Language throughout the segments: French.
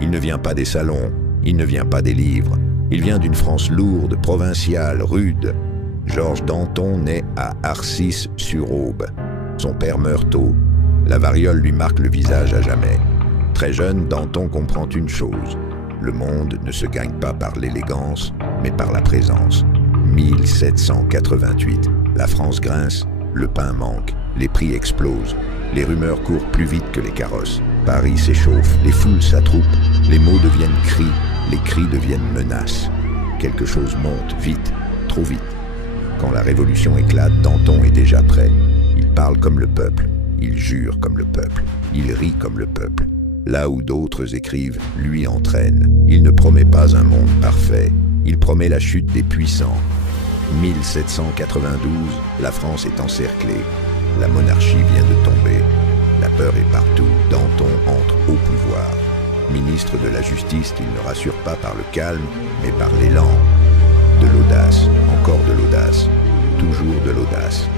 Il ne vient pas des salons, il ne vient pas des livres. Il vient d'une France lourde, provinciale, rude. Georges Danton naît à Arcis-sur-Aube. Son père meurt tôt. La variole lui marque le visage à jamais. Très jeune, Danton comprend une chose. Le monde ne se gagne pas par l'élégance, mais par la présence. 1788. La France grince, le pain manque, les prix explosent. Les rumeurs courent plus vite que les carrosses. Paris s'échauffe, les foules s'attroupent, les mots deviennent cris, les cris deviennent menaces. Quelque chose monte vite, trop vite. Quand la révolution éclate, Danton est déjà prêt. Il parle comme le peuple, il jure comme le peuple, il rit comme le peuple. Là où d'autres écrivent, lui entraîne. Il ne promet pas un monde parfait, il promet la chute des puissants. 1792, la France est encerclée. La monarchie vient de tomber. La peur est partout. Danton entre au pouvoir. Ministre de la Justice, il ne rassure pas par le calme, mais par l'élan. De l'audace, encore de l'audace, toujours de l'audace.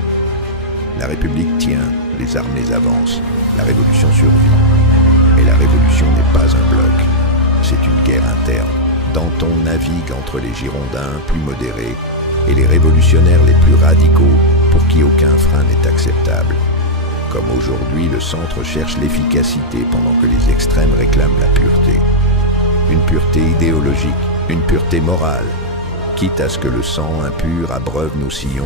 La République tient, les armées avancent, la révolution survit. Mais la révolution n'est pas un bloc, c'est une guerre interne. Danton navigue entre les Girondins plus modérés et les révolutionnaires les plus radicaux pour qui aucun frein n'est acceptable. Comme aujourd'hui, le centre cherche l'efficacité pendant que les extrêmes réclament la pureté. Une pureté idéologique, une pureté morale, quitte à ce que le sang impur abreuve nos sillons.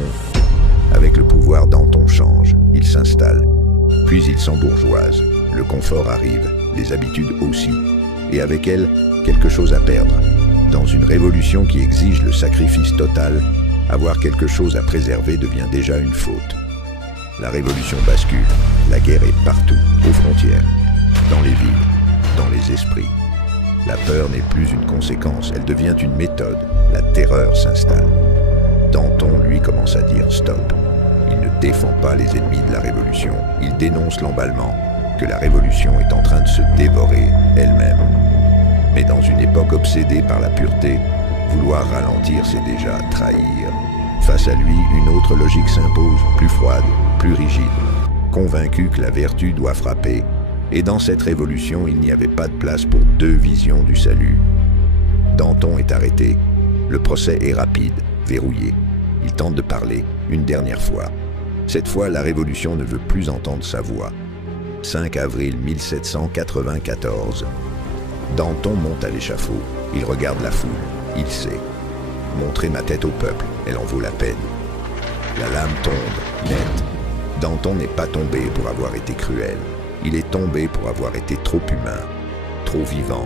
Avec le pouvoir, Danton change, il s'installe, puis il s'embourgeoise. Le confort arrive, les habitudes aussi, et avec elles, quelque chose à perdre. Dans une révolution qui exige le sacrifice total, avoir quelque chose à préserver devient déjà une faute. La révolution bascule, la guerre est partout, aux frontières, dans les villes, dans les esprits. La peur n'est plus une conséquence, elle devient une méthode, la terreur s'installe. Danton, lui, commence à dire stop. Il ne défend pas les ennemis de la révolution, il dénonce l'emballement, que la révolution est en train de se dévorer elle-même. Mais dans une époque obsédée par la pureté, vouloir ralentir, c'est déjà trahir. Face à lui, une autre logique s'impose, plus froide, plus rigide, convaincu que la vertu doit frapper. Et dans cette révolution, il n'y avait pas de place pour deux visions du salut. Danton est arrêté. Le procès est rapide, verrouillé. Il tente de parler, une dernière fois. Cette fois, la révolution ne veut plus entendre sa voix. 5 avril 1794. Danton monte à l'échafaud. Il regarde la foule. Il sait. Montrer ma tête au peuple, elle en vaut la peine. La lame tombe, nette. Danton n'est pas tombé pour avoir été cruel. Il est tombé pour avoir été trop humain, trop vivant.